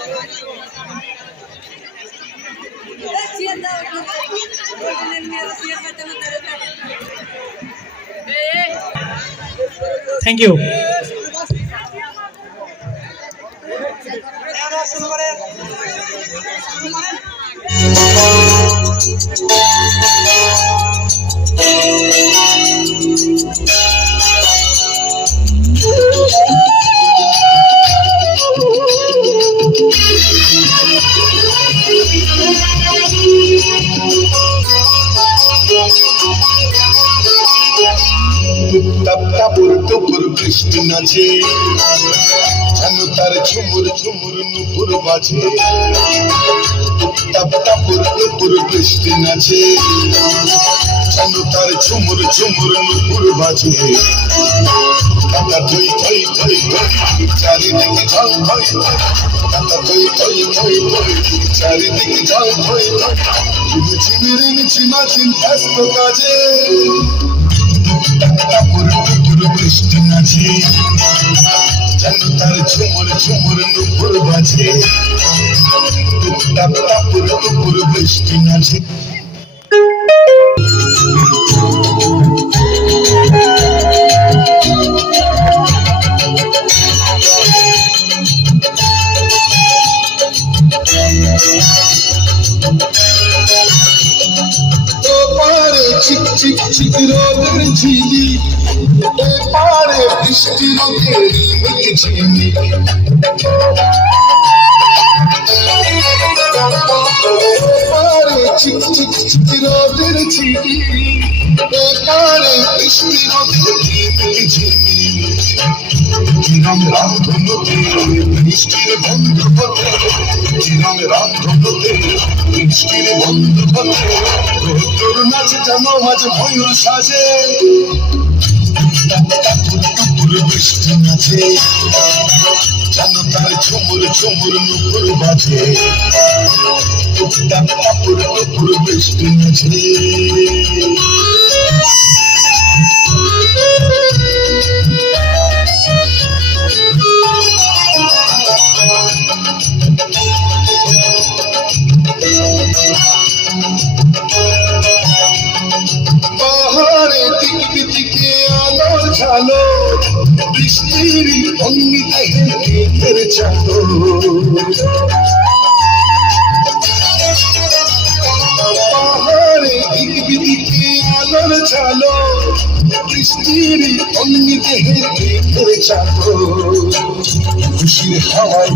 Thank you. টুপুর বৃষ্টি নাচে, যেন তার ঝুমুর ঝুমুর নুপুর বাজে। টুপুর বৃষ্টি নাচে, যেন তার ঝুমুর ঝুমুর নুপুর বাজে। কাকা থই থই থই থই, চারিদিকে ঝল থই থই। কাকা থই থই থই থই, চারিদিকে ঝল থই থই। ঝিমির মিছিমাছিন ব্যস্ত কাজে। টুপুর বৃষ্টি নাচে, যেন তার ঝুমুর ঝুমুর নুপুর বাজে। টুপুর বৃষ্টি নাচে। চিক চিক চিক রোদের ঝিলি, এপারে বৃষ্টি রোদের ঝিলি। এপারে চিক চিক চিক রোদের ঝিলি, এপারে বৃষ্টি রোদের ঝিলি। চিরং রামধনুতে বৃষ্টির বন্ধু পথে, চিরং রামধনুতে বৃষ্টির বন্ধু পথে। তোর নাচে যেন আজ ময়ূর সাজে। টুপুর বৃষ্টি নাচে, যেন তার ঝুমুর ঝুমুর নুপুর বাজে। টুপুর বৃষ্টি নাচে। পাহাড়ে দিকে দিকে আলোর ঝালো, বৃষ্টির অঙ্গিতে হেঁটে চালো। পাহাড়ে দিকে দিকে আলোর ঝালো, বৃষ্টির অঙ্গিতে হেঁটে চালো। খুশির হাওয়ায়